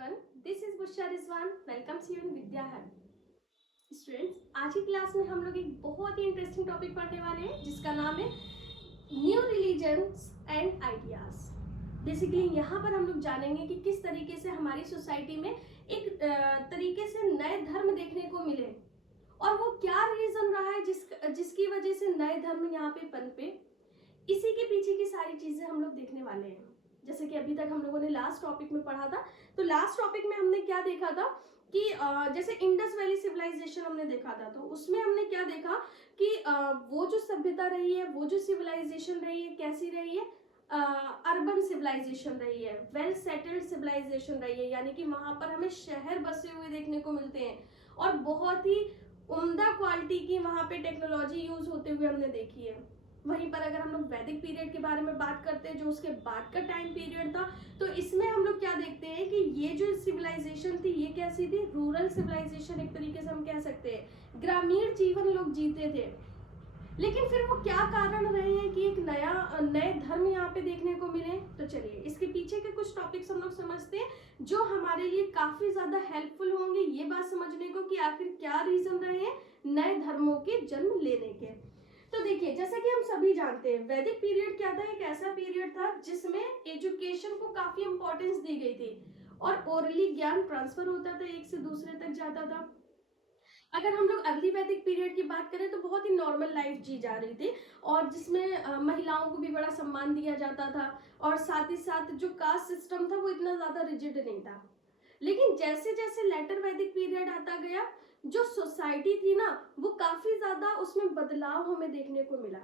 everyone, this is Bushra Rizwan. Welcomes you in Vidya Hub. Students, आज की class में हम लोग एक बहुत ही इंटरेस्टिंग टॉपिक पढ़ने वाले हैं जिसका नाम है new religions and ideas. Basically यहाँ पर हम लोग जानेंगे कि किस तरीके से हमारी सोसाइटी में एक तरीके से नए धर्म देखने को मिले और वो क्या रीजन रहा है जिसकी वजह से नए धर्म यहाँ पे पनपे। इसी के पीछे की सारी चीजें हम लोग देखने वाले हैं। जैसे कि अभी तक हम लोगों ने लास्ट टॉपिक में पढ़ा था, तो लास्ट टॉपिक में हमने क्या देखा था कि जैसे इंडस वैली सिविलाइजेशन हमने देखा था, तो उसमें हमने क्या देखा कि वो जो सभ्यता रही है, वो जो सिविलाइजेशन रही है, कैसी रही है, अर्बन सिविलाइजेशन रही है, वेल सेटल्ड सिविलाइजेशन रही है, यानी कि वहां पर हमें शहर बसे हुए देखने को मिलते हैं और बहुत ही उम्दा क्वालिटी की वहां पे टेक्नोलॉजी यूज होते हुए हमने देखी है। वहीं पर अगर हम लोग वैदिक पीरियड के बारे में बात करते हैं, जो उसके बाद का टाइम पीरियड था, तो इसमें हम लोग क्या देखते हैं कि ये जो सिविलाइजेशन थी ये कैसी थी, रूरल सिविलाइजेशन एक तरीके से हम कह सकते हैं, ग्रामीण जीवन लोग जीते थे। लेकिन फिर वो क्या कारण रहे हैं कि एक नए धर्म यहाँ पे देखने को मिले। तो चलिए इसके पीछे के कुछ टॉपिक्स हम लोग समझते हैं जो हमारे लिए काफी ज्यादा हेल्पफुल होंगे ये बात समझने को कि आखिर क्या रीजन रहे हैं नए धर्मों के जन्म लेने के। तो देखिए, जैसा कि हम सभी जानते हैं, वैदिक पीरियड क्या था, एक ऐसा पीरियड था जिसमें एजुकेशन को काफी इंपॉर्टेंस दी गई थी और ओरली ज्ञान ट्रांसफर होता था, एक से दूसरे तक जाता था। अगर हम लोग अगली वैदिक पीरियड की बात करें तो बहुत ही नॉर्मल लाइफ जी जा रही थी और जिसमें महिलाओं को भी बड़ा सम्मान दिया जाता था और साथ ही साथ जो कास्ट सिस्टम था वो इतना ज्यादा रिजिड नहीं था। लेकिन जैसे जैसे लेटर वैदिक पीरियड आता गया, जो सोसाइटी थी ना वो काफी ज्यादा उसमें बदलाव हमें देखने को मिला।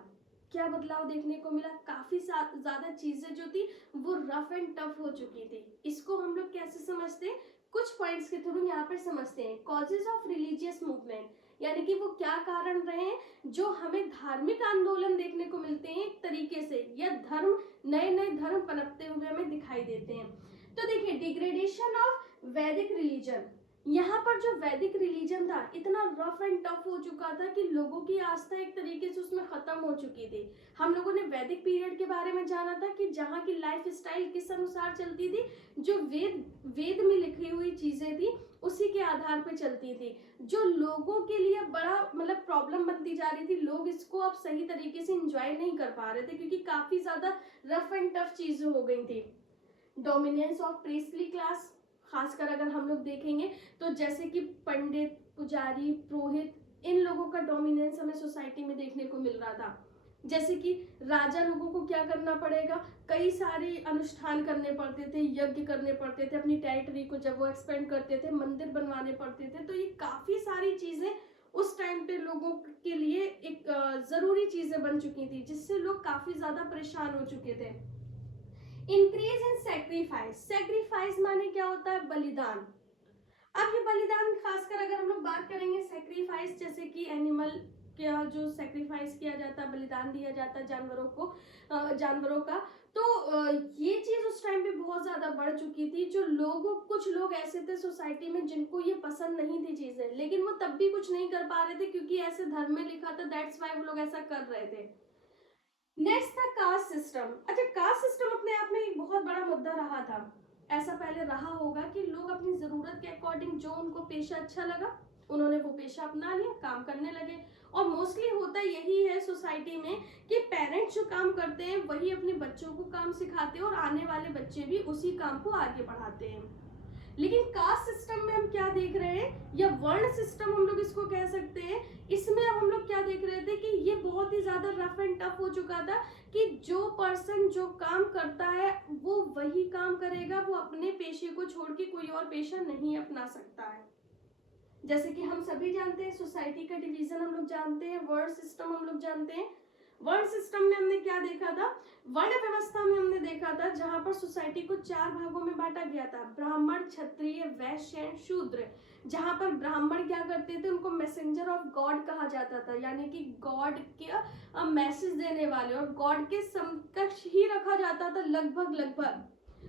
क्या बदलाव देखने को मिला, काफी ज्यादा चीजें जो थी वो रफ एंड टफ हो चुकी थी। इसको हम लोग कैसे समझते हैं, कुछ पॉइंट्स के थ्रू यहाँ पर समझते हैं। कॉजेज ऑफ रिलीजियस मूवमेंट, यानी कि वो क्या कारण रहे हैं जो हमें धार्मिक आंदोलन देखने को मिलते हैं एक तरीके से, या धर्म, नए नए धर्म पनपते हुए हमें दिखाई देते हैं। तो देखिए, डिग्रेडेशन ऑफ वैदिक रिलीजन, यहाँ पर जो वैदिक रिलीजन था इतना रफ एंड टफ हो चुका था कि लोगों की आस्था एक तरीके से उसमें खत्म हो चुकी थी। हम लोगों ने वैदिक पीरियड के बारे में जाना था कि जहाँ की लाइफ स्टाइल किस अनुसार चलती थी, जो वेद में लिखी हुई चीजें थी उसी के आधार पर चलती थी, जो लोगों के लिए बड़ा मतलब प्रॉब्लम बनती जा रही थी। लोग इसको अब सही तरीके से एंजॉय नहीं कर पा रहे थे क्योंकि काफी ज्यादा रफ एंड टफ चीजें हो गई थी। डोमिनेंस ऑफ प्रीस्टली क्लास, खासकर अगर हम लोग देखेंगे तो जैसे कि पंडित, पुजारी, पुरोहित, इन लोगों का डोमिनेंस हमें सोसाइटी में देखने को मिल रहा था। जैसे कि राजा लोगों को क्या करना पड़ेगा, कई सारे अनुष्ठान करने पड़ते थे, यज्ञ करने पड़ते थे, अपनी टेरिटरी को जब वो एक्सपेंड करते थे, मंदिर बनवाने पड़ते थे। तो ये काफी सारी चीजें उस टाइम पे लोगों के लिए एक जरूरी चीजें बन चुकी थी, जिससे लोग काफी ज्यादा परेशान हो चुके थे। इंक्रीज इन सेक्रीफाइस, सेक्रीफाइस माने क्या होता है, बलिदान। अब ये बलिदान खासकर अगर हम लोग बात करेंगे सेक्रीफाइस, जैसे कि एनिमल का जो सेक्रीफाइस किया जाता है, बलिदान दिया जाता है जानवरों का, तो ये चीज उस टाइम पे बहुत ज्यादा बढ़ चुकी थी। जो कुछ लोग ऐसे थे सोसाइटी में जिनको ये पसंद नहीं थी चीजें, लेकिन वो तब भी कुछ नहीं कर पा रहे थे क्योंकि ऐसे धर्म में लिखा था, दैट्स वाई वो लोग ऐसा कर रहे थे। नेक्स्ट था कास्ट सिस्टम। अच्छा, कास्ट सिस्टम अपने आप में एक बहुत बड़ा मुद्दा रहा था। ऐसा पहले रहा होगा कि लोग अपनी जरूरत के अकॉर्डिंग जो उनको पेशा अच्छा लगा उन्होंने वो पेशा अपना लिया, काम करने लगे। और मोस्टली होता यही है सोसाइटी में कि पेरेंट्स जो काम करते हैं वही अपने बच्चों को काम सिखाते हैं और आने वाले बच्चे भी उसी काम को आगे बढ़ाते हैं। लेकिन कास्ट सिस्टम में हम क्या देख रहे हैं, या वर्ण सिस्टम हम लोग इसको कह सकते हैं, इसमें अब हम लोग क्या देख रहे थे कि ये बहुत ही ज्यादा रफ एंड टफ हो चुका था कि जो पर्सन जो काम करता है वो वही काम करेगा, वो अपने पेशे को छोड़ के कोई और पेशा नहीं अपना सकता है। जैसे कि हम सभी जानते हैं, सोसाइटी का डिवीजन हम लोग जानते हैं, वर्ण सिस्टम हम लोग जानते हैं। वर्ण सिस्टम में हमने क्या देखा था, वर्ण व्यवस्था में हमने देखा था जहां पर सोसाइटी को 4 भागों में बांटा गया था, ब्राह्मण, क्षत्रिय, वैश्य एंड शूद्र। जहां पर ब्राह्मण क्या करते थे, उनको मैसेंजर ऑफ गॉड कहा जाता था, यानी कि गॉड के मैसेज देने वाले, और गॉड के समकक्ष ही रखा जाता था लगभग।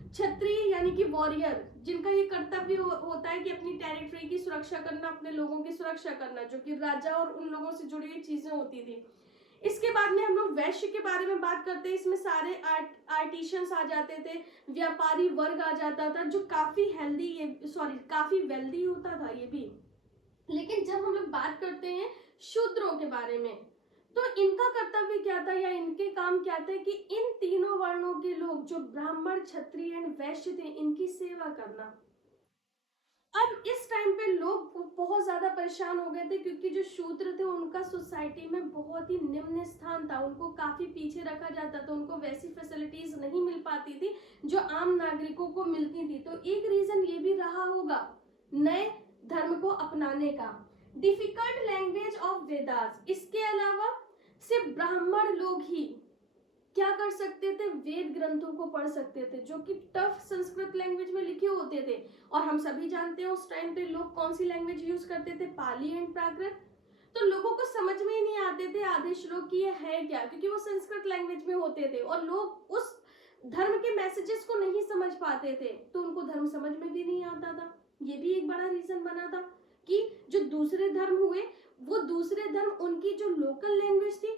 क्षत्रिय यानी कि वॉरियर, जिनका ये कर्तव्य होता है कि अपनी टेरिटरी की सुरक्षा करना, अपने लोगों की सुरक्षा करना, जो कि राजा और उन लोगों से जुड़ी हुई चीजें होती थी। इसके बाद में हम लोग वैश्य के बारे में बात करते हैं। इसमें सारे आर्टिशियंस आ जाते थे, व्यापारी वर्ग आ जाता था जो काफी काफी वेल्दी होता था ये भी। लेकिन जब हम लोग बात करते हैं शूद्रों के बारे में, तो इनका कर्तव्य क्या था या इनके काम क्या थे कि इन तीनों वर्णों के लोग जो ब्राह्मण, क्षत्रिय एंड वैश्य थे, इनकी सेवा करना। अब इस टाइम पे लोग बहुत ज्यादा परेशान हो गए थे क्योंकि जो शूद्र थे उनका सोसाइटी में बहुत ही निम्न स्थान था, उनको काफी पीछे रखा जाता था, उनको वैसी फैसिलिटीज नहीं मिल पाती थी जो आम नागरिकों को मिलती थी। तो एक रीजन ये भी रहा होगा नए धर्म को अपनाने का। डिफिकल्ट लैंग्वेज ऑफ वेदास, इसके अलावा सिर्फ ब्राह्मण लोग ही क्या कर सकते थे, वेद ग्रंथों को पढ़ सकते थे जो कि टफ संस्कृत लैंग्वेज में लिखे होते थे। और हम सभी जानते हैं उस टाइम पे लोग कौन सी लैंग्वेज यूज करते थे, पाली एंड प्राकृत। तो लोगों को समझ में ही नहीं आते थे आधे श्लोक कि ये है क्या, क्योंकि वो संस्कृत लैंग्वेज में होते थे और लोग उस धर्म के मैसेजेस को नहीं समझ पाते थे, तो उनको धर्म समझ में भी नहीं आता था। ये भी एक बड़ा रीजन बना था कि जो दूसरे धर्म हुए वो दूसरे धर्म उनकी जो लोकल लैंग्वेज थी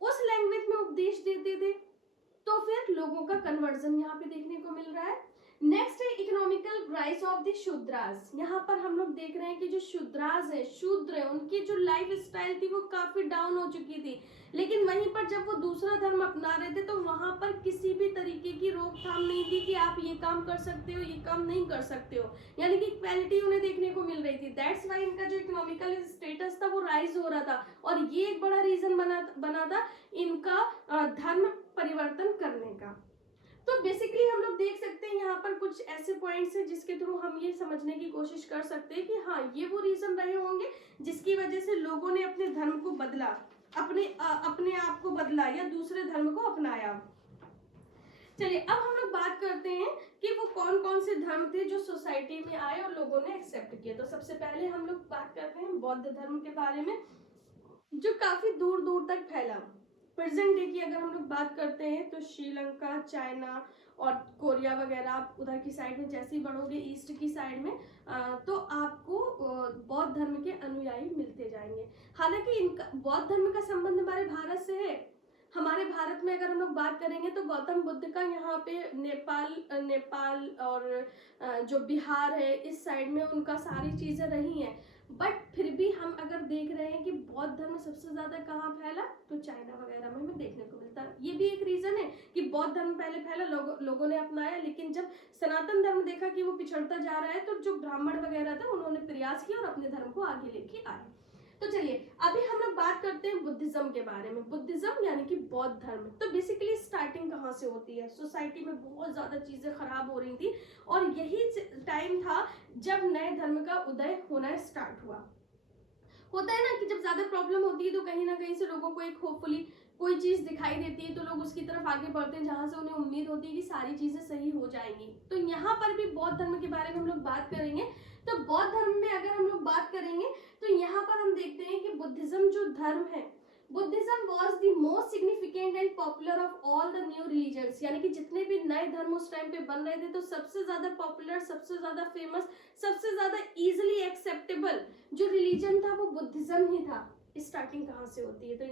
उस लैंग्वेज में उपदेश देते थे, तो फिर लोगों का कन्वर्जन यहाँ पे देखने को मिल रहा है। नेक्स्ट है economical rise of the Shudras. यहाँ पर हम लोग देख रहे हैं कि जो शूद्रास है, शूद्र है, उनकी जो लाइफ स्टाइल थी वो काफी डाउन हो चुकी थी। लेकिन वहीं पर जब वो दूसरा धर्म अपना रहे थे तो वहां पर किसी भी तरीके की रोकथाम नहीं थी कि आप ये काम कर सकते हो, ये काम नहीं कर सकते हो, यानी कि इक्वालिटी उन्हें देखने को मिल रही थी। दैट्स वाई इनका जो इकोनॉमिकल स्टेटस था वो राइज हो रहा था और ये एक बड़ा रीजन बना था इनका धर्म परिवर्तन करने का। तो बेसिकली हम लोग देख सकते हैं यहाँ पर कुछ ऐसे पॉइंट्स हैं जिसके थ्रू हम ये समझने की कोशिश कर सकते हैं कि हाँ ये वो रीजन रहे होंगे जिसकी वजह से लोगों ने अपने धर्म को बदला, अपने आप को बदला या दूसरे धर्म को अपनाया। चलिए अब हम लोग बात करते हैं कि वो कौन कौन से धर्म थे जो सोसाइटी में आए और लोगों ने एक्सेप्ट किए। तो सबसे पहले हम लोग बात करते हैं बौद्ध धर्म के बारे में, जो काफी दूर दूर तक फैला। प्रेजेंट डे की अगर हम लोग बात करते हैं तो श्रीलंका, चाइना और कोरिया वगैरह, आप उधर की साइड में जैसे ही बढ़ोगे ईस्ट की साइड में तो आपको बौद्ध धर्म के अनुयायी मिलते जाएंगे। हालांकि इनका बौद्ध धर्म का संबंध हमारे भारत से है। हमारे भारत में अगर हम लोग बात करेंगे तो गौतम बुद्ध का यहाँ पे नेपाल और जो बिहार है इस साइड में उनका सारी चीजें रही हैं। बट फिर भी हम अगर देख रहे हैं कि बौद्ध धर्म सबसे ज्यादा कहाँ फैला, तो चाइना वगैरह में हमें देखने को मिलता है। ये भी एक रीजन है कि बौद्ध धर्म पहले फैला, लोगों ने अपनाया, लेकिन जब सनातन धर्म देखा कि वो पिछड़ता जा रहा है तो जो ब्राह्मण वगैरह थे उन्होंने प्रयास किया और अपने धर्म को आगे लेके आए। तो चलिए अभी हम लोग बात करते हैं बुद्धिज्म के बारे में। बुद्धिज्म यानी कि बौद्ध धर्म। तो बेसिकली स्टार्टिंग कहाँ से होती है, सोसाइटी में बहुत ज्यादा चीजें खराब हो रही थी और यही टाइम था जब नए धर्म का उदय होना स्टार्ट हुआ। होता है ना कि जब ज्यादा प्रॉब्लम होती है तो कहीं ना कहीं से लोगों को एक होपफुली कोई चीज दिखाई देती है तो लोग उसकी तरफ आगे बढ़ते हैं जहां से उन्हें उम्मीद होती है कि सारी चीजें सही हो जाएंगी। तो यहाँ पर भी बौद्ध धर्म के बारे में हम लोग बात करेंगे। तो बौद्ध धर्म में अगर हम लोग बात करेंगे तो यहाँ पर हम देखते हैं कि बुद्धिज्म जो धर्म है, Buddhism was the most significant and popular of all the new religions. यानी कि जितने भी नए धर्म उस टाइम पे बन रहे थे तो सबसे ज्यादा पॉपुलर, सबसे ज्यादा फेमस, सबसे ज्यादा इजिली एक्सेप्टेबल जो रिलीजन था वो बुद्धिज्म ही था। स्टार्टिंग कहाँ से होती है, तो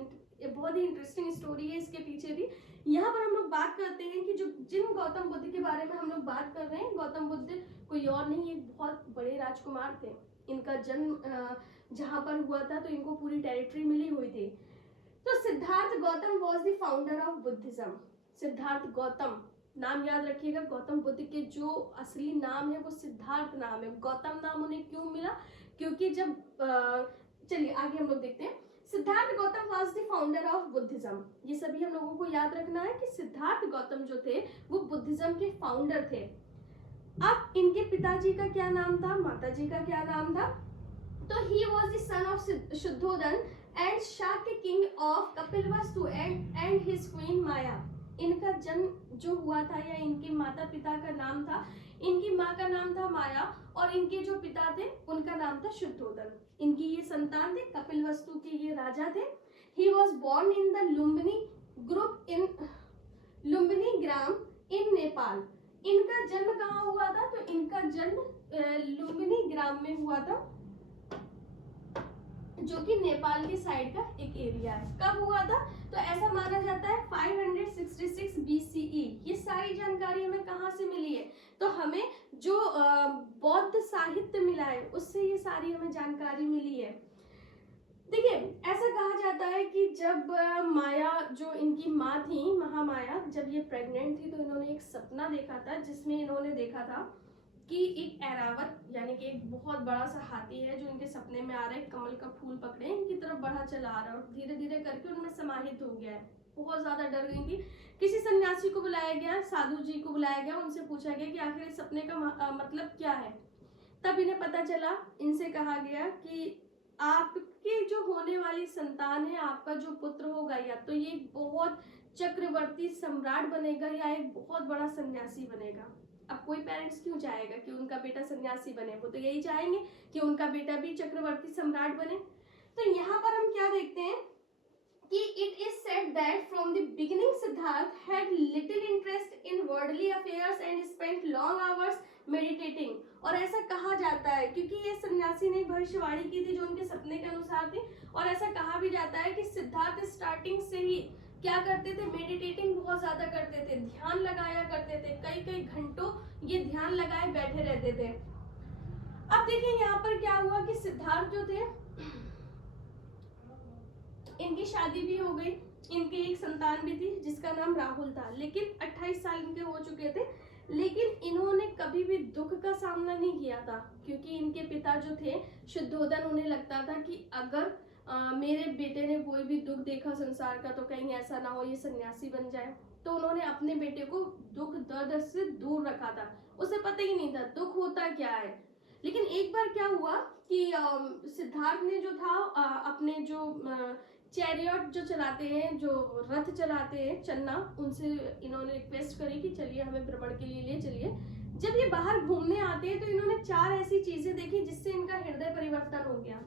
ये बहुत ही इंटरेस्टिंग स्टोरी है इसके पीछे भी। यहाँ पर हम लोग बात करते हैं कि जो जिन गौतम बुद्ध के बारे में हम लोग बात कर रहे हैं, गौतम बुद्ध कोई और नहीं, एक बहुत बड़े राजकुमार थे। इनका जन्म जहाँ पर हुआ था तो इनको पूरी टेरिटरी मिली हुई थी। तो Siddharth Gautam was the founder of Buddhism. Siddharth Gautam नाम याद रखिएगा, गौतम बुद्ध के जो असली नाम है वो सिद्धार्थ नाम है। गौतम नाम उन्हें क्यों मिला, क्योंकि जब चलिए आगे हम लोग देखते हैं। Siddharth Gautam was the founder of Buddhism. ये सभी हम लोगों को याद रखना है कि सिद्धार्थ गौतम जो थे वो बुद्धिज्म के फाउंडर थे। अब इनके पिताजी का क्या नाम था, माताजी का क्या नाम था, तो he was the son of Shuddhodana and Shakya king of Kapilavastu and his queen Maya. इनका जन्म जो हुआ था या इनके माता पिता का नाम था, इनकी माँ का नाम था माया और इनके जो पिता थे उनका नाम था शुद्धोधन। इनकी ये संतान थे, कपिलवस्तु के ये राजा थे। He was born in the Lumbini group in Lumbini ग्राम इन नेपाल। इनका जन्म कहाँ हुआ था, तो इनका जन्म लुम्बिनी ग्राम में हुआ था जो कि नेपाल की साइड का एक एरिया है। कब हुआ था? तो ऐसा माना जाता है 566 BCE। ये सारी जानकारी हमें कहाँ से मिली है? तो हमें जो बौद्ध साहित्य मिला है उससे ये सारी हमें जानकारी मिली है। देखिए, ऐसा कहा जाता है कि जब माया, जो इनकी माँ थी महामाया, जब ये प्रेग्नेंट थी तो इन्होंने एक सपना देखा था जिसमें इन्होंने देखा था कि एक ऐरावत यानी कि एक बहुत बड़ा सा हाथी है जो इनके सपने में आ रहा है, कमल का फूल पकड़े इनकी तरफ बढ़ा चला आ रहा है और धीरे धीरे करके उनमें समाहित हो गया है। बहुत ज्यादा डर गई थी। किसी सन्यासी को बुलाया गया, साधु जी को बुलाया गया, उनसे पूछा गया कि आखिर इस सपने का मतलब क्या है। तब इन्हें पता चला, इनसे कहा गया कि आपके जो होने वाली संतान है, आपका जो पुत्र होगा, या तो ये एक बहुत चक्रवर्ती सम्राट बनेगा या एक बहुत बड़ा सन्यासी बनेगा। अब कोई पेरेंट्स क्यों चाहेगा कि उनका बेटा सन्यासी बने? वो तो यही चाहेंगे कि उनका बेटा भी चक्रवर्ती सम्राट बने। तो यहाँ पर हम क्या देखते हैं कि it is said that from the beginning Siddharth had little interest in worldly affairs and spent long hours meditating. और ऐसा कहा जाता है क्योंकि ये सन्यासी ने भविष्यवाणी की थी जो उनके सपने के अनुसार थी। और ऐसा कहा भी जाता है कि सिद्धार्थ स्टार्टिंग से ही क्या करते थे? मेडिटेटिंग बहुत ज्यादा करते थे, ध्यान लगाया करते थे, कई कई घंटों ये ध्यान लगाए बैठे रहते थे। अब देखिए यहाँ पर क्या हुआ कि सिद्धार्थ जो थे, इनकी शादी भी हो गई, इनकी एक संतान भी थी जिसका नाम राहुल था, लेकिन 28 साल इनके हो चुके थे। लेकिन इन्होंने कभी भी दुख का सामना नहीं किया था क्योंकि इनके पिता जो थे शुद्धोदन, उन्हें लगता था कि अगर मेरे बेटे ने कोई भी दुख देखा संसार का तो कहीं ऐसा ना हो ये सन्यासी बन जाए। तो उन्होंने अपने बेटे को दुख दर्द से दूर रखा था, उसे पता ही नहीं था दुख होता क्या है। लेकिन एक बार क्या हुआ कि सिद्धार्थ ने जो था अपने जो चैरियट जो चलाते हैं, जो रथ चलाते हैं चन्ना, उनसे इन्होंने रिक्वेस्ट करी कि चलिए हमें भ्रमण के लिए ले चलिए। जब ये बाहर घूमने आते हैं तो इन्होंने 4 ऐसी चीजें देखी जिससे इनका हृदय परिवर्तन हो गया।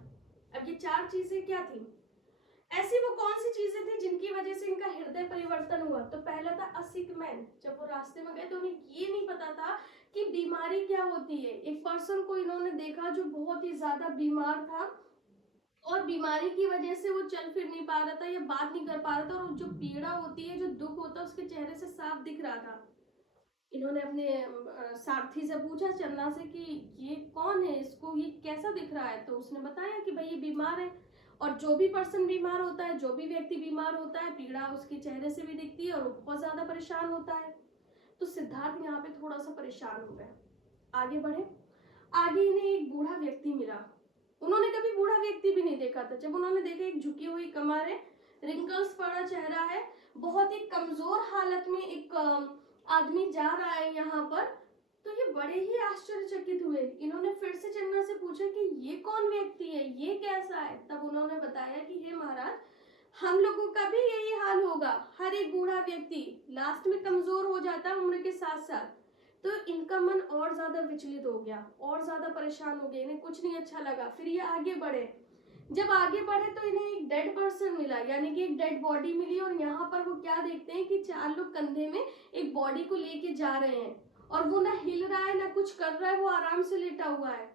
अब ये 4 चीजें क्या थी? ऐसी वो कौन सी चीजें थी जिनकी वजह से इनका हृदय परिवर्तन हुआ? तो पहला था अ सिक मैन। जब वो रास्ते में गए तो उन्हें ये नहीं पता था कि बीमारी क्या होती है। एक पर्सन को इन्होंने देखा जो बहुत ही ज्यादा बीमार था और बीमारी की वजह से वो चल फिर नहीं पा रहा था या बात नहीं कर पा रहा था, और जो पीड़ा होती है, जो दुख होता है, उसके चेहरे से साफ दिख रहा था। इन्होंने अपने सारथी से पूछा, चन्ना से, कि ये कौन है, इसको ये कैसा दिख रहा है? तो उसने बताया कि भाई ये बीमार है। और जो भी पर्सन बीमार होता है, जो भी व्यक्ति बीमार होता है, पीड़ा उसके चेहरे से भी दिखती है और वो बहुत ज्यादा परेशान होता है। तो सिद्धार्थ यहाँ पे थोड़ा सा परेशान हो गए। आगे बढ़े, आगे इन्हें एक बूढ़ा व्यक्ति मिला। उन्होंने कभी बूढ़ा व्यक्ति भी नहीं देखा था। जब उन्होंने देखा एक झुकी हुई कमर है, रिंकल्स पड़ा चेहरा है, बहुत ही कमजोर हालत में एक आदमी जा रहा है यहाँ पर, तो ये बड़े ही आश्चर्यचकित हुए। इन्होंने फिर से चन्ना से पूछा कि ये कौन व्यक्ति है, ये कैसा है? तब उन्होंने बताया कि हे महाराज, हम लोगों का भी यही हाल होगा। हर एक बूढ़ा व्यक्ति लास्ट में कमजोर हो जाता है उम्र के साथ साथ। तो इनका मन और ज्यादा विचलित हो गया, और ज्यादा परेशान हो गए, इन्हें कुछ नहीं अच्छा लगा। फिर ये आगे बढ़े। जब आगे बढ़े तो इन्हें एक डेड पर्सन मिला, यानी कि एक डेड बॉडी मिली। और यहाँ पर वो क्या देखते हैं कि 4 लोग कंधे में एक बॉडी को लेके जा रहे हैं और वो ना हिल रहा है ना कुछ कर रहा है, वो आराम से लेटा हुआ है।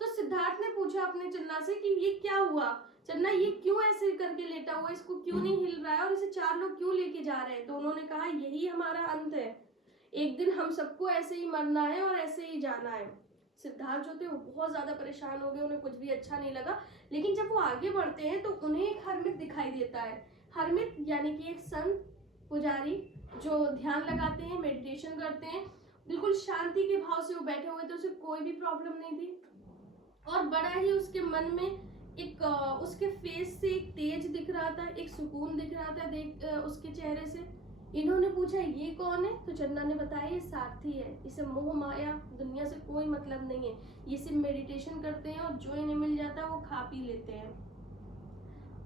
तो सिद्धार्थ ने पूछा अपने चन्ना से कि ये क्या हुआ चन्ना, ये क्यों ऐसे करके लेटा हुआ है, इसको क्यों नहीं हिल रहा है और इसे 4 लोग क्यों लेके जा रहे हैं? तो उन्होंने कहा यही हमारा अंत है, एक दिन हम सबको ऐसे ही मरना है और ऐसे ही जाना है। सिद्धार्थ जो थे वो बहुत ज्यादा परेशान हो गए, उन्हें कुछ भी अच्छा नहीं लगा। लेकिन जब वो आगे बढ़ते हैं तो उन्हें एक हरमित दिखाई देता है। हरमित यानी कि एक संत पुजारी जो ध्यान लगाते हैं, मेडिटेशन करते हैं, बिल्कुल शांति के भाव से वो बैठे हुए थे, उसे कोई भी प्रॉब्लम नहीं थी। और बड़ा ही उसके मन में एक उसके फेस से एक तेज दिख रहा था, एक सुकून दिख रहा था देख उसके चेहरे से। इन्होंने पूछा ये कौन है? तो चन्ना ने बताया ये सारथी है, इसे मोह माया दुनिया से कोई मतलब नहीं है, ये सिर्फ मेडिटेशन करते हैं और जो इन्हें मिल जाता है वो खा पी लेते हैं।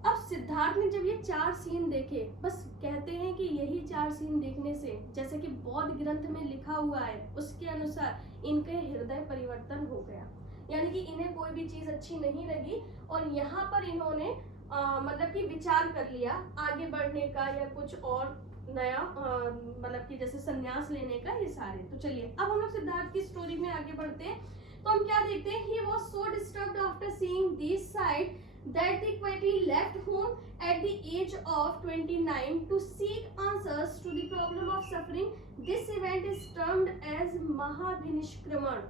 अब सिद्धार्थ ने जब ये 4 सीन देखे, बस कहते हैं कि यही 4 सीन देखने से, जैसे कि बौद्ध ग्रंथ में लिखा हुआ है उसके अनुसार, इनके हृदय परिवर्तन हो गया। यानी कि इन्हें कोई भी चीज अच्छी नहीं लगी और यहाँ पर इन्होंने मतलब कि विचार कर लिया आगे बढ़ने का या कुछ और नया मतलब कि जैसे संन्यास लेने का, ये सारे। तो चलिए अब हम लोग सिद्धार्थ की स्टोरी में आगे बढ़ते हैं। तो हम क्या देखते हैं, he was so disturbed after seeing this sight that they quietly left home at the age of 29 to seek answers to the problem of suffering. This event is termed as महाभिनिष्क्रमण।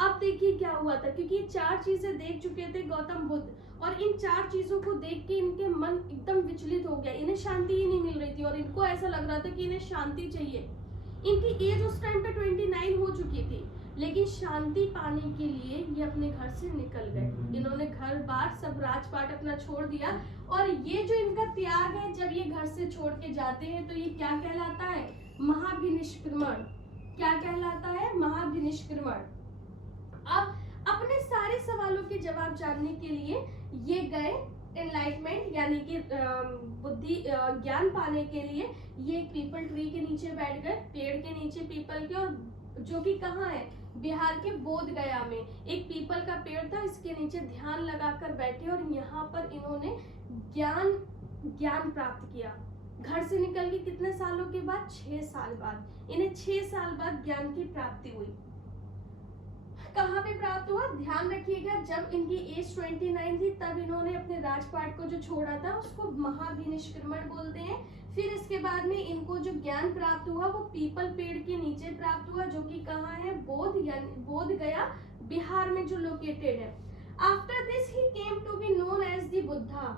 अब देखिए क्या हुआ था, क्योंकि ये 4 चीजें देख चुके थे गौतम बुद्ध, और इन 4 चीजों को देख के इनके मन एकदम विचलित हो गया, इन्हें शांति ही नहीं मिल रही थी और इनको ऐसा लग रहा था कि इन्हें शांति चाहिए। इनकी एज उस टाइम पे 29 हो चुकी थी, लेकिन शांति पाने के लिए ये अपने घर से निकल गए। इन्होंने घर बार सब राजपाट अपना छोड़ दिया, और ये जो इनका त्याग है, जब ये घर से छोड़ के जाते हैं तो ये क्या कहलाता है? महाभिनिष्क्रमण। क्या कहलाता है? महाभिनिष्क्रमण। अब अपने सारे सवालों के जवाब जानने के लिए ये गए एनलाइटमेंट यानी कि बुद्धि ज्ञान पाने के लिए ये एक पीपल ट्री के नीचे बैठ गए, पेड़ के नीचे पीपल के, और जो कि कहाँ है? बिहार के बोध गया में एक पीपल का पेड़ था, इसके नीचे ध्यान लगाकर बैठे और यहाँ पर इन्होंने ज्ञान प्राप्त किया। घर से निकल के कितने सालों के बाद? 6 साल बाद। इन्हें 6 साल बाद ज्ञान की प्राप्ति हुई। कहाँ पे प्राप्त हुआ? ध्यान रखिएगा, जब इनकी एज 29 थी तब इन्होंने अपने राजपाट को जो छोड़ा था उसको महाभिनिष्क्रमण बोलते हैं। फिर इसके बाद में इनको जो ज्ञान प्राप्त हुआ वो पीपल पेड़ के नीचे प्राप्त हुआ, जो कि कहाँ है? बोध गया बिहार में जो लोकेटेड है। After this he came to be known as the Buddha.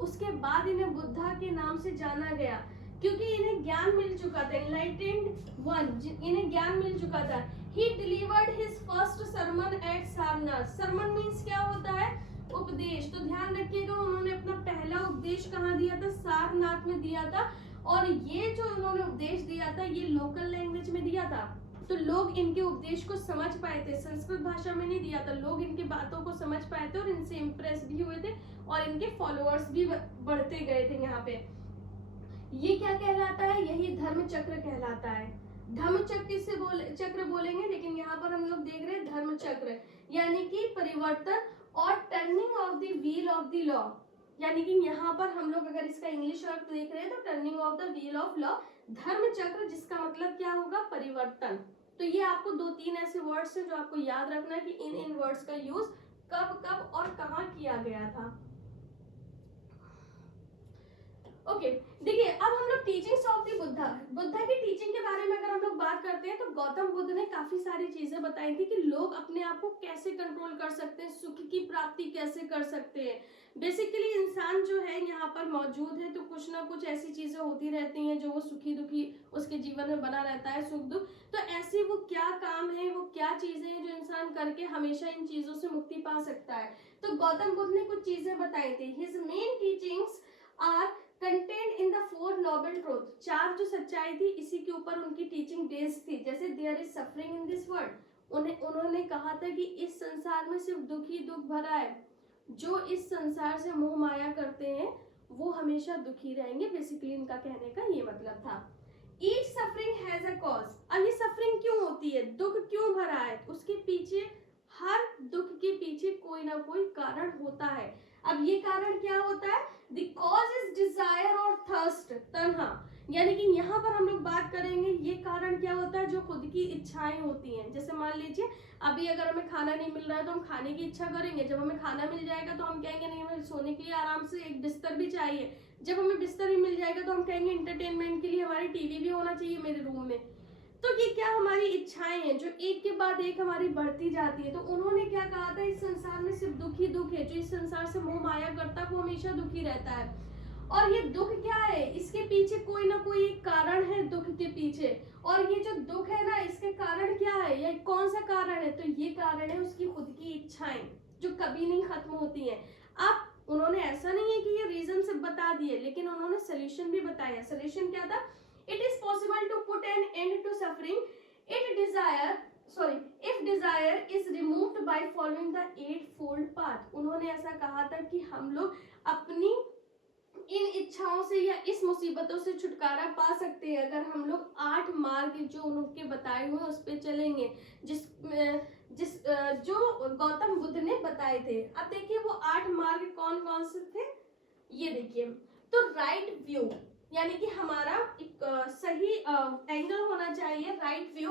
उसके बाद इन्हें बुद्धा के नाम से जाना गया, क्योंकि इन्हें ज्ञान मिल चुका था। एनलाइटेंड वन, इन्हें ज्ञान मिल चुका था। He delivered his first sermon at Sarnath. Sermon means क्या होता है? उपदेश। तो ध्यान रखिएगा, उन्होंने अपना पहला उपदेश कहाँ दिया था? सारनाथ में दिया था। और ये जो उन्होंने उपदेश दिया था ये लोकल लैंग्वेज में दिया था, तो लोग इनके उपदेश को समझ पाए थे। संस्कृत भाषा में नहीं दिया था, लोग इनकी बातों को समझ पाए थे और इनसे इम्प्रेस भी हुए थे और इनके फॉलोअर्स भी बढ़ते गए थे। यहाँ पे ये क्या कहलाता है? यही धर्म चक्र कहलाता है। धर्म चक्र से चक्र बोलेंगे, लेकिन यहाँ पर हम लोग देख रहे हैं धर्म चक्र, यानी कि परिवर्तन और turning of the wheel of the law. यानी कि यहाँ पर हम लोग अगर इसका इंग्लिश अर्थ देख रहे हैं तो turning of the wheel of law, धर्म चक्र, जिसका मतलब क्या होगा? परिवर्तन। तो ये आपको 2-3 ऐसे वर्ड्स हैं जो आपको याद रखना है कि इन वर्ड्स का यूज कब कब और कहाँ किया गया था। ओके, देखिए अब हम लोग टीचिंग्स ऑफ द बुद्धा की टीचिंग के बारे में अगर हम लोग बात करते हैं तो गौतम बुद्ध ने काफी सारी चीजें बताई थी कि लोग अपने आप को कैसे कंट्रोल कर सकते हैं, सुख की प्राप्ति कैसे कर सकते हैं। बेसिकली इंसान जो है यहाँ पर मौजूद है तो कुछ ना कुछ ऐसी चीजें होती रहती हैं जो वो सुखी दुखी उसके जीवन में बना रहता है, सुख दुख। तो ऐसी वो क्या काम है, वो क्या चीजें हैं जो इंसान करके हमेशा इन चीजों से मुक्ति पा सकता है। तो गौतम बुद्ध ने कुछ चीजें बताई थी। His main teachings are content in the 4 noble truth. 4 जो सच्चाई थी इसी के ऊपर उनकी टीचिंग बेस्ड थी। जैसे there is suffering in this world, उन्होंने कहा था कि इस संसार में सिर्फ दुख ही दुख भरा है, जो इस संसार से मोह माया करते हैं वो हमेशा दुखी रहेंगे। बेसिकली इनका कहने का ये मतलब था। Each suffering has a cause. अब ये सफरिंग क्यों होती है, दुख क्यों भरा है, उसके पीछे, हर दुख के पीछे कोई ना कोई कारण होता है। अब ये कारण क्या होता है? The cause is desire और thirst, तन्हा। यानी कि यहाँ पर हम लोग बात करेंगे ये कारण क्या होता है? जो खुद की इच्छाएं होती हैं। जैसे मान लीजिए अभी अगर हमें खाना नहीं मिल रहा है तो हम खाने की इच्छा करेंगे, जब हमें खाना मिल जाएगा तो हम कहेंगे नहीं, हमें सोने के लिए आराम से एक बिस्तर भी चाहिए। जब हमें बिस्तर भी मिल जाएगा तो हम कहेंगे इंटरटेनमेंट के लिए हमारी टीवी भी होना चाहिए मेरे रूम में। तो ये क्या हमारी इच्छाएं हैं जो एक के बाद एक हमारी बढ़ती जाती है। तो उन्होंने क्या कहा था? इस संसार में सिर्फ दुख ही दुख है, जो इस संसार से मोह माया करता है वो हमेशा दुखी रहता है। और ये दुख क्या है? इसके पीछे कोई ना कोई एक कारण है दुख के पीछे, और ये जो दुख है ना इसके कारण क्या है, या कौन सा कारण है? तो ये कारण है उसकी खुद की इच्छाएं जो कभी नहीं खत्म होती हैं। अब उन्होंने ऐसा नहीं है कि ये रीजन सिर्फ बता दिए, लेकिन उन्होंने सोल्यूशन भी बताया। सोल्यूशन क्या था? It is possible to put an end to suffering if desire is removed by following the 8-fold path। उन्होंने ऐसा कहा था कि हम लोग अपनी इन इच्छाओं से या इस मुसीबतों से छुटकारा पा सकते हैं अगर हम लोग 8 मार्ग जो उनके बताए हुए उस पे चलेंगे, जो गौतम बुद्ध ने बताए थे। अब देखिए वो 8 मार्ग कौन कौन से थे, ये देखिए। तो राइट व्यू, यानी कि हमारा एक सही एंगल होना चाहिए, right view.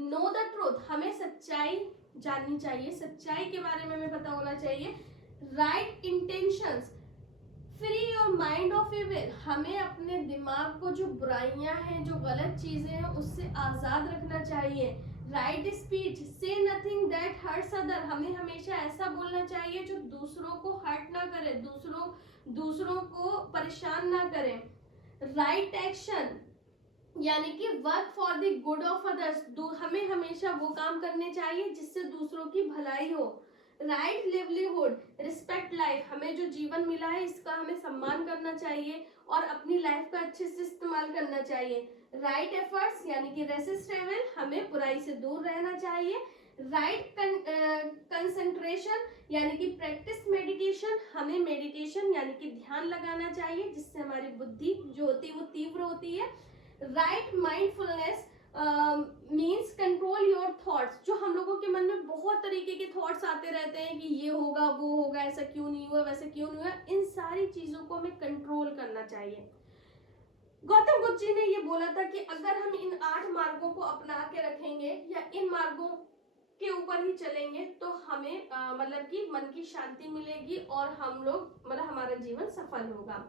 Know the truth, हमें सच्चाई जाननी चाहिए, सच्चाई के बारे में हमें पता होना चाहिए। Right intentions, free your mind of evil, हमें अपने दिमाग को जो बुराइयां हैं, जो गलत चीजें हैं, उससे आजाद रखना चाहिए। राइट स्पीच, से नथिंग दैट हर्ट्स अदर, हमें हमेशा ऐसा बोलना चाहिए जो दूसरों को हर्ट ना करे, दूसरों को परेशान ना करे। राइट एक्शन, यानी कि work for the good of others, हमें हमेशा वो काम करने चाहिए जिससे दूसरों की भलाई हो। राइट लिवलीहुड, रिस्पेक्ट लाइफ, हमें जो जीवन मिला है इसका हमें सम्मान करना चाहिए और अपनी लाइफ का अच्छे से इस्तेमाल करना चाहिए। राइट एफर्ट्स, यानी कि रेसिस्ट एविल, हमें बुराई से दूर रहना चाहिए। राइट कंसंट्रेशन, यानी कि प्रैक्टिस मेडिटेशन, हमें मेडिटेशन यानी कि ध्यान लगाना चाहिए जिससे हमारी बुद्धि जो होती है वो तीव्र होती है। Right mindfulness means control your thoughts, जो हम लोगों के मन में बहुत तरीके के थॉट्स आते रहते हैं कि ये होगा वो होगा, ऐसा क्यों नहीं हुआ, वैसा क्यों नहीं हुआ, इन सारी चीजों को हमें कंट्रोल करना चाहिए। गौतम बुद्ध जी ने ये बोला था कि अगर हम इन 8 मार्गों को अपना के रखेंगे या इन मार्गों के ऊपर ही चलेंगे तो हमें मतलब कि मन की शांति मिलेगी और हम लोग मतलब हमारा जीवन सफल होगा।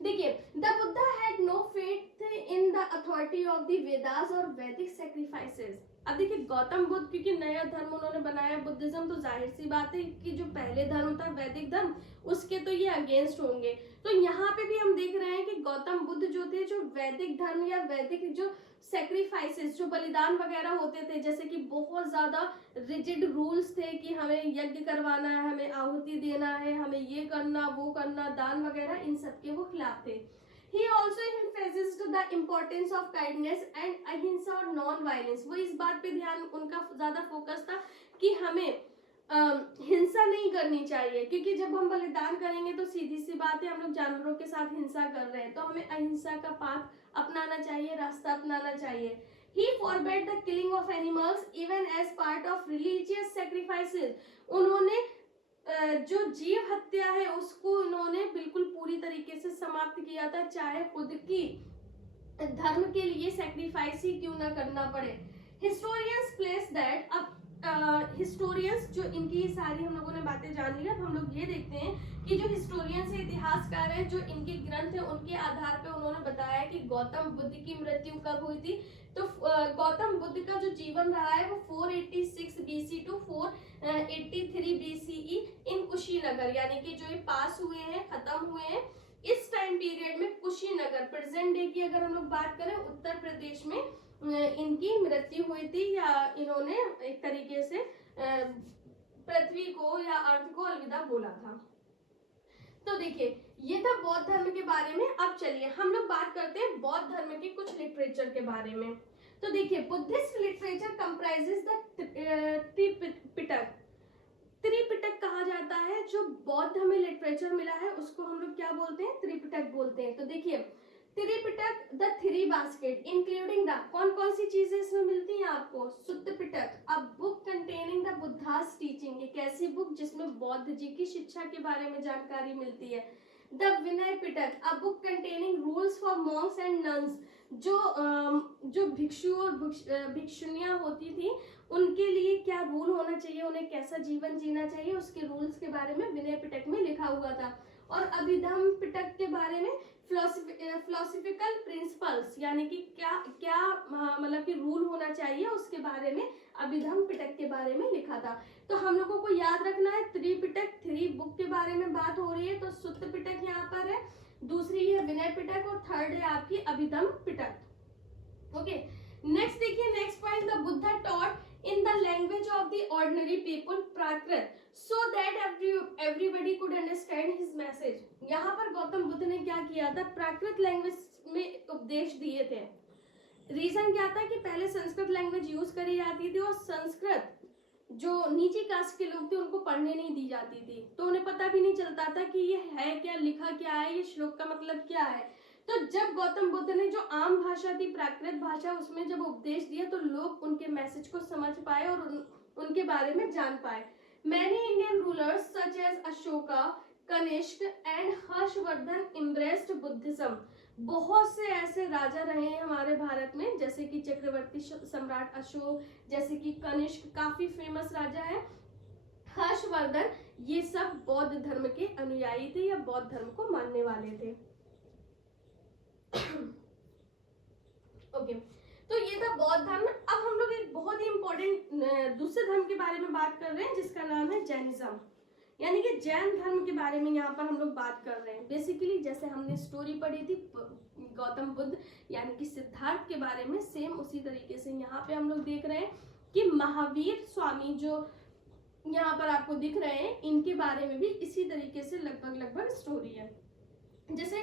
देखिए, the Buddha had no faith in the authority of the Vedas और वैदिक सैक्रिफाइसेस। अब देखिए, गौतम बुद्ध क्योंकि नया धर्म उन्होंने बनाया बुद्धिज्म, तो जाहिर सी बात है कि जो पहले धर्म था वैदिक धर्म, उसके तो ये अगेंस्ट होंगे। तो यहाँ पे भी हम देख रहे हैं कि गौतम बुद्ध जो थे, जो वैदिक धर्म या वैदिक जो सेक्रीफाइसेस, जो बलिदान वगैरह होते थे, जैसे कि बहुत ज्यादा रिजिड रूल्स थे कि हमें यज्ञ करवाना है, हमें आहुति देना है, हमें ये करना वो करना, दान वगैरह, इन सब के वो खिलाफ थे। He also emphasized the importance of kindness and अहिंसा और नॉन वायलेंस। वो इस बात पे ध्यान उनका ज्यादा फोकस था कि हमें हिंसा नहीं करनी चाहिए, क्योंकि जब हम बलिदान करेंगे तो सीधी सी बात है हम लोग जानवरों के साथ हिंसा कर रहे हैं, तो हमें अहिंसा का पाथ अपनाना चाहिए, रास्ता अपनाना चाहिए। He forbade the killing of animals even as part of religious sacrifices। उन्होंने जो जीव हत्या है उसको उन्होंने बिल्कुल पूरी तरीके से समाप्त किया था, चाहे खुद की धर्म के लिए सैक्रिफाइस ही क्यों ना करना पड़े। हिस्टोरियंस प्लेस दैट, अब हिस्टोरियंस जो इनकी सारी हम लोगों ने बातें जान ली, अब हम लोग ये देखते हैं कि जो हिस्टोरियंस है, इतिहासकार है, जो इनके ग्रंथ है उनके आधार पे उन्होंने बताया कि गौतम बुद्ध की मृत्यु कब हुई थी। तो गौतम बुद्ध का जो जीवन रहा है वो 486 BC टू 483 BCE इन कुशीनगर, यानी कि जो ये पास हुए हैं, खत्म हुए हैं, इस टाइम पीरियड में कुशीनगर, प्रेजेंट डे की अगर हम लोग बात करें उत्तर प्रदेश में इनकी मृत्यु हुई थी, या इन्होंने एक तरीके से पृथ्वी को या अर्थ को अलविदा बोला था। तो देखिए, ये था बौद्ध धर्म के बारे में। अब चलिए हम लोग बात करते हैं बौद्ध धर्म के कुछ लिटरेचर के बारे में। तो देखिए, Buddhist literature comprises the Tripitaka. Tripitaka कहा जाता है, जो बौद्ध हमें लिटरेचर मिला है उसको हम लोग क्या बोलते हैं, त्रिपिटक बोलते हैं। तो देखिए, Tripitaka the three basket including the, कौन कौन सी चीजें इसमें मिलती हैं आपको, Sutta Pitaka, a book containing the Buddha's teaching, एक ऐसी बुक जिसमें बौद्ध जी की शिक्षा के बारे में जानकारी मिलती है। The Vinaya Pitaka, a book containing rules for Monks and nuns, जो भिक्षु और भिक्षुनियां होती थी उनके लिए क्या रूल होना चाहिए, उन्हें कैसा जीवन जीना चाहिए, उसके रूल्स के बारे में विनय पिटक में लिखा हुआ था। और अभिधम पिटक के बारे में फिलोसॉफिकल प्रिंसिपल्स, यानी कि क्या क्या मतलब कि रूल होना चाहिए उसके बारे में अभिधम पिटक के बारे में लिखा था। तो हम लोगों को याद रखना है, त्रिपिटक, थ्री बुक के बारे में बात हो रही है, तो सुत्त पिटक यहाँ पर है, दूसरी है विनय पिटक और थर्ड है आपकी अभिधम पिटक। ओके, नेक्स्ट देखिए, next point, the Buddha taught in the language of the ordinary people Prakrit, so that everybody could understand his message। यहाँ पर गौतम बुद्ध ने क्या किया था, प्राकृत लैंग्वेज में उपदेश दिए थे। रीजन क्या था कि पहले संस्कृत लैंग्वेज यूज करी जाती थी और संस्कृत जो नीची कास्ट के लोग थे उनको पढ़ने नहीं दी जाती थी, तो उन्हें पता भी नहीं चलता था कि ये है क्या, लिखा क्या है, ये श्लोक का मतलब क्या है। तो जब गौतम बुद्ध ने जो आम भाषा थी प्राकृत भाषा, उसमें जब उपदेश दिया तो लोग उनके मैसेज को समझ पाए और उनके बारे में जान पाए। Many Indian rulers such as Ashoka, Kanishka and Harshavardhan embraced Buddhism. बहुत से ऐसे राजा रहे हैं हमारे भारत में, जैसे कि चक्रवर्ती सम्राट अशोक, जैसे कि कनिष्क, काफी फेमस राजा है, हर्षवर्धन, ये सब बौद्ध धर्म के अनुयायी थे या बौद्ध धर्म को मानने वाले थे। ओके, तो ये था बौद्ध धर्म। अब हम लोग एक बहुत ही इंपॉर्टेंट दूसरे धर्म के बारे में बात कर रहे हैं जिसका नाम है जैनिज्म, यानी कि जैन धर्म के बारे में यहाँ पर हम लोग बात कर रहे हैं। बेसिकली जैसे हमने स्टोरी पढ़ी थी गौतम बुद्ध यानी कि सिद्धार्थ के बारे में, सेम उसी तरीके से यहाँ पे हम लोग देख रहे हैं कि महावीर स्वामी जो यहाँ पर आपको दिख रहे हैं, इनके बारे में भी इसी तरीके से लगभग स्टोरी है। जैसे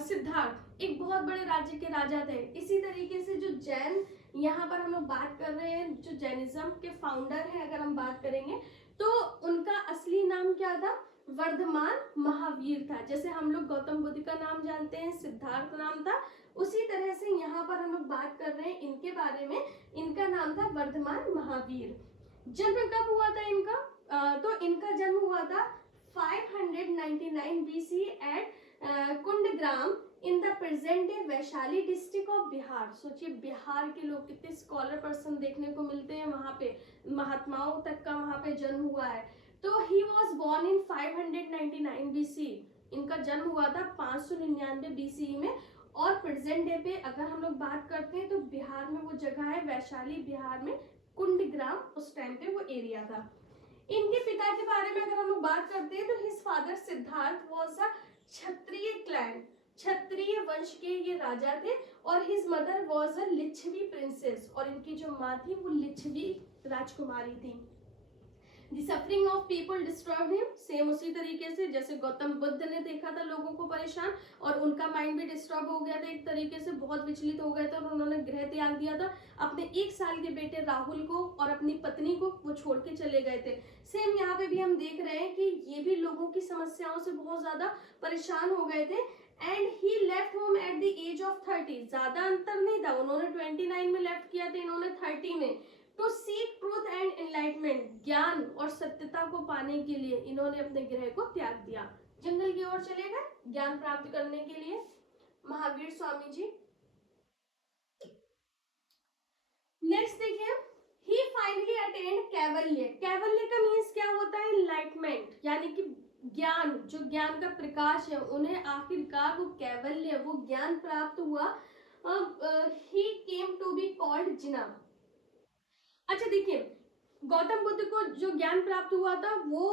सिद्धार्थ एक बहुत बड़े राज्य के राजा थे। इसी तरीके से जो जैन यहाँ पर हम लोग बात कर रहे हैं, जो जैनिज्म के फाउंडर हैं अगर हम बात करेंगे, तो उनका असली नाम क्या था? वर्धमान महावीर था। जैसे हम लोग गौतम बुद्ध का नाम जानते हैं, सिद्धार्थ नाम था, उसी तरह से यहाँ पर हम लोग बात कर रहे हैं इनके बारे में, इनका नाम था वर्धमान महावीर। जन्म कब हुआ था इनका? तो इनका जन्म हुआ था 599 BC at Kundagram in the present day Vaishali district of Bihar. सोचिए बिहार के लोग कितने स्कॉलर पर्सन देखने को मिलते हैं वहां पे, महात्माओं तक का वहां पे जन्म हुआ है। तो he was born in 599 BC, इनका जन्म हुआ था 599 BC में। और प्रेजेंट डे पे अगर हम लोग बात करते हैं तो बिहार में वो जगह है वैशाली, बिहार में कुंडग्राम, उस टाइम पे वो एरिया था। इनके पिता के बारे में अगर हम लोग बात करते हैं तो his father Siddhartha was a Kshatriya clan, क्षत्रिय वंश के ये राजा थे। और his mother was a Lichchhavi princess, और इनकी जो माँ थी वो लिच्छवी राजकुमारी थी। The suffering of people disturbed him, same उसी तरीके से जैसे गौतम बुद्ध ने देखा था लोगों को परेशान और उनका माइंड भी डिस्टर्ब हो गया था, एक तरीके से बहुत विचलित हो गए थे और उन्होंने गृह त्याग दिया था। अपने 1 साल के बेटे राहुल को और अपनी पत्नी को वो छोड़ के चले गए थे। सेम यहाँ पे भी हम देख रहे हैं कि ये भी लोगों की समस्याओं से बहुत ज्यादा परेशान हो गए थे। And he left home at the age of 30, ज्यादा अंतर नहीं था, उन्होंने 29 में लेफ्ट किया था, इन्होंने 30 में। To seek truth and enlightenment, ज्ञान और सत्यता को पाने के लिए इन्होंने अपने गृह को त्याग दिया, जंगल की ओर चले गए ज्ञान प्राप्त करने के लिए। महावीर स्वामी जी। नेक्स्ट देखिए, ही फाइनली अटेंड कैवल्य। कैवल्य का मीन्स क्या होता है? एनलाइटमेंट, यानी कि ज्ञान, जो ज्ञान का प्रकाश है, उन्हें आखिरकार वो कैवल्य, वो ज्ञान प्राप्त हुआ। ही केम टू बी कॉल्ड जिना। अच्छा देखिए, गौतम बुद्ध को जो ज्ञान प्राप्त हुआ था वो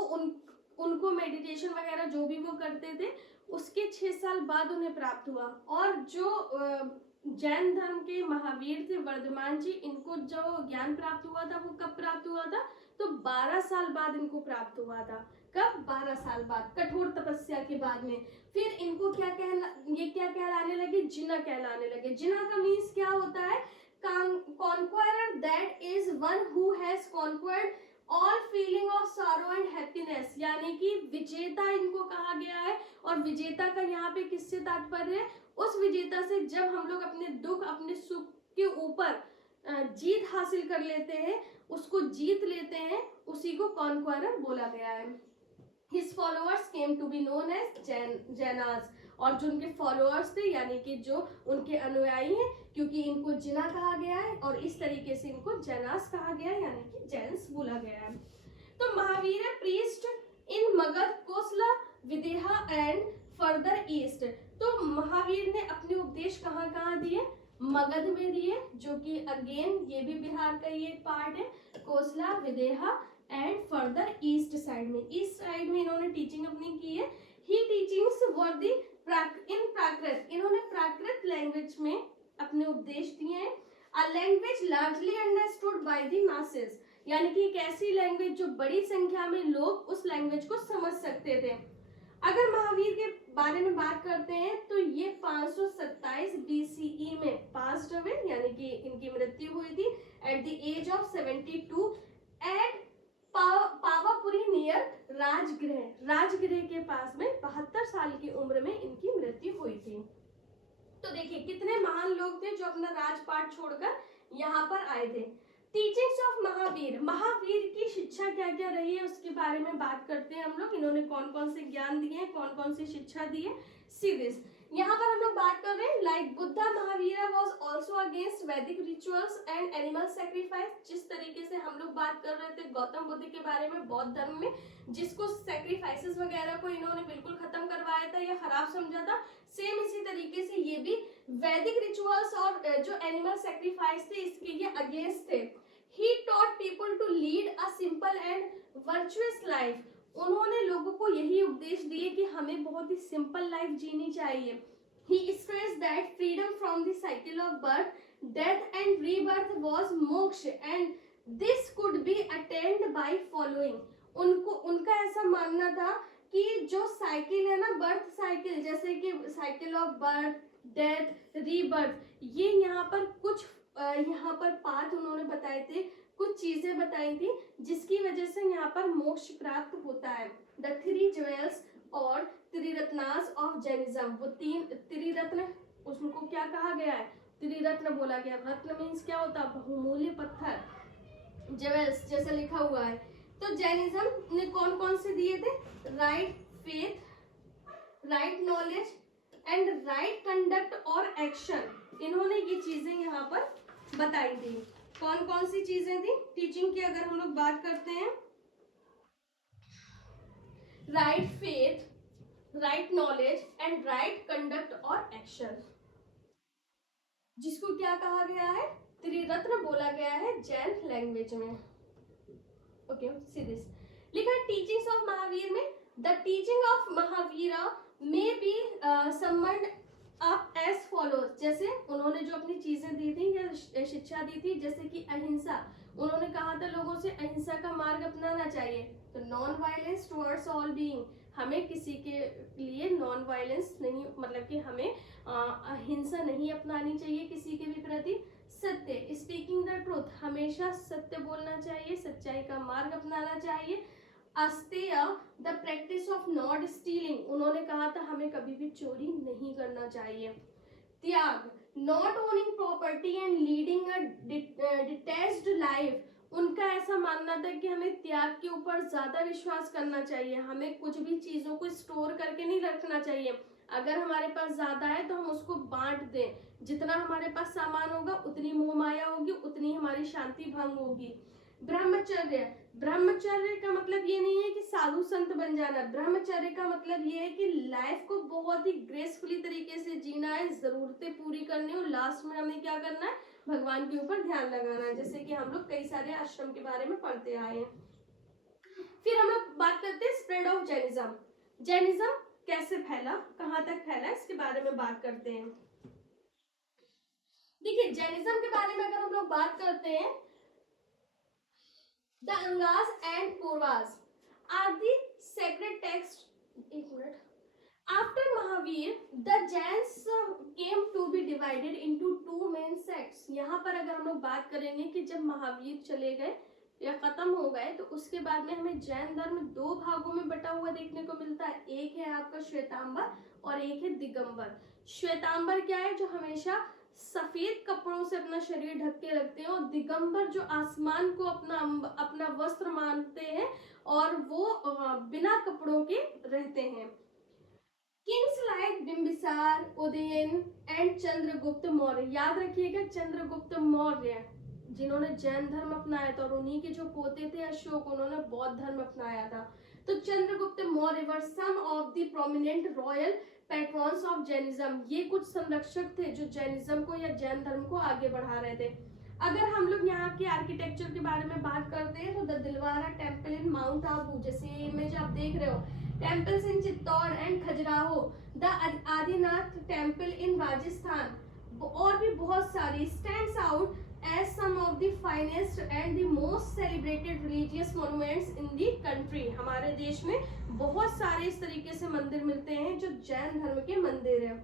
उनको मेडिटेशन वगैरह जो भी वो करते थे उसके 6 साल बाद उन्हें प्राप्त हुआ। और जो जैन धर्म के महावीर थे वर्धमान जी, इनको जो ज्ञान प्राप्त हुआ था वो कब प्राप्त हुआ था? तो 12 साल बाद इनको प्राप्त हुआ था। कब? 12 साल बाद, कठोर तपस्या के बाद में। फिर इनको क्या कहलाने लगे? जिना कहलाने लगे। जिना का मीन्स क्या होता है? Conqueror, that is one who has conquered all feeling of sorrow and happiness, यानी कि विजेता इनको कहा गया है। और विजेता का यहाँ पे किससे तात्पर्य है? उस विजेता से जब हम लोग अपने दुख, अपने सुख के ऊपर जीत हासिल कर लेते हैं, उसको जीत लेते हैं, उसी को कॉन्क्वेरर बोला गया है। His followers came to be known as Jains, और जो उनके फॉलोअर्स थे यानी कि जो उनके अनुयायी हैं, क्योंकि इनको जिना कहा गया है और इस तरीके से इनको जैनास कहा गया है, यानी कि जैन्स बोला गया है। तो महावीर है priest in Magadha, Kosala, Videha and further east. तो महावीर ने अपने उपदेश कहाँ कहाँ दिए? मगध में दिए, जो कि अगेन ये भी बिहार का ही एक पार्ट है, कोसला, Videha and further east side में। ईस्ट साइड में इन्होंने टीचिंग अपनी की है। ही टीचिंग्स वर दी इन प्राकृत, इन्होंने प्राकृत लैंग्वेज में अपने उपदेश दिए हैं। A language largely understood by the masses, यानी कि एक ऐसी लैंग्वेज जो बड़ी संख्या में लोग उस लैंग्वेज को समझ सकते थे। अगर महावीर के बारे में बात करते हैं तो ये 527 BCE में पास्ट हुए, यानी कि इनकी मृत्यु हुई थी at the age of 72 at Pavapuri near Rajgriha के पास में 72 साल की उम्र में इनकी मृत्यु हुई थी। तो देखिए कितने महान लोग थे जो अपना राजपाट छोड़कर यहाँ पर आए थे। टीचिंग्स ऑफ महावीर, महावीर की शिक्षा क्या क्या रही है उसके बारे में बात करते हैं हम लोग। इन्होंने कौन कौन से ज्ञान दिए हैं, कौन कौन सी शिक्षा दी है। सी दिस, यहाँ पर हम लोग बात कर रहे हैं like Buddha Mahavira was also against वैदिक रिचुअल्स एंड एनिमल सेक्रीफाइस। जिस तरीके से हम लोग बात कर रहे थे गौतम बुद्ध के बारे में बौद्ध धर्म में, जिसको सेक्रीफाइसेस वगैरह को इन्होंने बिल्कुल खत्म करवाया था या खराब समझा था, सेम इसी तरीके से ये भी वैदिक रिचुअल्स और जो एनिमल सेक्रीफाइस थे इसके ये अगेंस्ट थे। He taught people to lead a simple and virtuous life. उन्होंने लोगों को यही उपदेश दिए कि हमें बहुत ही सिंपल लाइफ जीनी चाहिए। He stressed that freedom from the cycle of birth, death and rebirth was moksha and this could be attained by following। उनका ऐसा मानना था कि जो साइकिल है ना, बर्थ साइकिल, जैसे कि cycle of birth, death, rebirth, ये यहाँ पर कुछ यहाँ पर पाथ उन्होंने बताए थे, कुछ चीजें बताई थी जिसकी वजह से यहाँ पर मोक्ष प्राप्त होता है। द थ्री ज्वेल्स और त्रिरत्नास ऑफ जैनिज्म, वो तीन त्रिरत्न, उसको क्या कहा गया है, त्रिरत्न बोला गया। रत्न मीन्स क्या होता है, बहुमूल्य पत्थर, ज्वेल्स जैसा लिखा हुआ है। तो जैनिज्म ने कौन कौन से दिए थे, right faith, right knowledge and right conduct और एक्शन। इन्होंने ये चीजें यहाँ पर बताई थी। कौन कौन सी चीजें थी टीचिंग की, अगर हम लोग बात करते हैं, right faith, right knowledge and right conduct और एक्शन, जिसको क्या कहा गया है, त्रिरत्न बोला गया है जैन लैंग्वेज में। ओके, सी दिस लिखा है टीचिंग्स ऑफ महावीर में, the teaching of Mahavira may be summed up as follows. जैसे उन्होंने जो अपनी चीजें दी थी या शिक्षा दी थी, जैसे कि अहिंसा, उन्होंने कहा था लोगों से अहिंसा का मार्ग अपनाना चाहिए। तो non violence towards all being, हमें किसी के लिए नॉन वायलेंस नहीं, मतलब कि हमें अहिंसा नहीं अपनानी चाहिए किसी के भी प्रति। सत्य, स्पीकिंग द ट्रूथ, हमेशा सत्य बोलना चाहिए, सच्चाई का मार्ग अपनाना चाहिए। अस्तेय, the practice of not stealing, उन्होंने कहा था हमें कभी भी चोरी नहीं करना चाहिए। त्याग, not owning property and leading a detached life, उनका ऐसा मानना था कि हमें त्याग के ऊपर ज्यादा विश्वास करना चाहिए, हमें कुछ भी चीजों को स्टोर करके नहीं रखना चाहिए। अगर हमारे पास ज्यादा है तो हम उसको बांट दें, जितना हमारे पास सामान होगा उतनी मोह माया होगी, उतनी हमारी शांति भंग होगी। ब्रह्मचर्य, ब्रह्मचर्य का मतलब ये नहीं है कि साधु संत बन जाना, ब्रह्मचर्य का मतलब ये है कि लाइफ को बहुत ही ग्रेसफुली तरीके से जीना है, जरूरतें पूरी करनी और लास्ट में हमें क्या करना है, भगवान के ऊपर ध्यान लगाना है, जैसे कि हम लोग कई सारे आश्रम के बारे में पढ़ते आए हैं। फिर हम लोग बात करते हैं स्प्रेड ऑफ जैनिज्म। जैनिज्म कैसे फैला, कहाँ तक फैला, इसके बारे में बात करते हैं। देखिए जैनिज्म के बारे में अगर हम लोग बात करते हैं, the Angas and Purvas are the sacred text. एक minute, after Mahavira the Jains came to be divided into two main sects. यहाँ पर अगर हम लोग बात करेंगे कि जब महावीर चले गए या खत्म हो गए तो उसके बाद में हमें जैन धर्म दो भागों में बटा हुआ देखने को मिलता है। एक है आपका श्वेतांबर और एक है दिगंबर। श्वेतांबर क्या है, जो हमेशा सफेद कपड़ों से अपना शरीर ढक के रखते हैं, और दिगंबर जो आसमान को अपना वस्त्र मानते हैं और वो बिना कपड़ों के रहते हैं। Kings like Bimbisara, Udayan and Chandragupta Maurya, याद रखिएगा चंद्रगुप्त मौर्य जिन्होंने जैन धर्म अपनाया था, और उन्हीं के जो पोते थे अशोक, उन्होंने बौद्ध धर्म अपनाया था। तो Chandragupta Maurya were some of the prominent royal patrons of Jainism. ये कुछ संरक्षक थे जो जैनिज्म को या जैन धर्म को आगे बढ़ा रहे थे। अगर हम लोग यहाँ के आर्किटेक्चर के बारे में बात करते हैं तो the Dilwara temple in mount Abu, जैसे ये इमेज आप देख रहे हो, temples in Chittor and Khajuraho, the Adinath temple in Rajasthan, और भी बहुत सारी stands out as some of the finest and the most celebrated religious monuments in the country। हमारे देश में बहुत सारे इस तरीके से मंदिर मिलते हैं जो जैन धर्म के मंदिर हैं।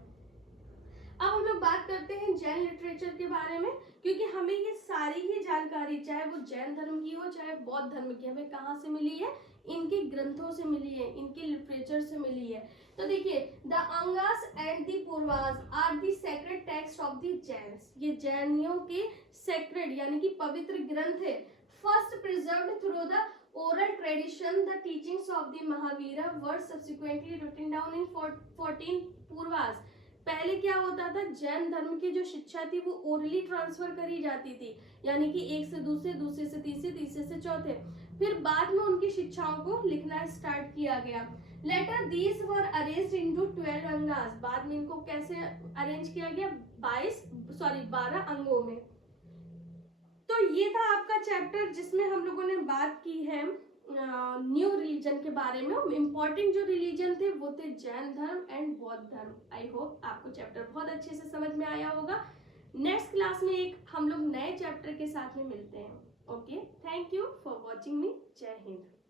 अब हम लोग बात करते हैं जैन लिटरेचर के बारे में, क्योंकि हमें ये सारी ही जानकारी, चाहे वो जैन धर्म की हो चाहे बौद्ध धर्म की, हमें कहाँ से मिली है, इनके ग्रंथों से मिली है, इनके लिटरेचर से मिली है। तो देखिए the Angas and the Purvas are the sacred text of the Jains, ये जैनियों के सेक्रेड यानी कि पवित्र ग्रंथ है। First preserved through the oral tradition, the teachings of the Mahavira were subsequently written down in 14 Purvas। पहले क्या होता था, जैन धर्म की जो शिक्षा थी वो ओरली ट्रांसफर करी जाती थी, यानी कि एक से दूसरे, दूसरे से तीसरे, तीसरे से चौथे। फिर बाद में उनकी शिक्षाओं को लिखना स्टार्ट किया गया। Later these were arranged into 12 Angas. बाद में इनको कैसे अरेंज किया गया, 12 अंगों में। तो ये था आपका चैप्टर जिसमें हम लोगों ने बात की है न्यू रिलीजन के बारे में। इम्पोर्टेंट जो रिलीजन थे वो थे जैन धर्म एंड बौद्ध धर्म। आई होप आपको चैप्टर बहुत अच्छे से समझ में आया होगा। नेक्स्ट क्लास में एक हम लोग नए चैप्टर के साथ में मिलते हैं। Okay, thank you for watching मी। जय हिंद।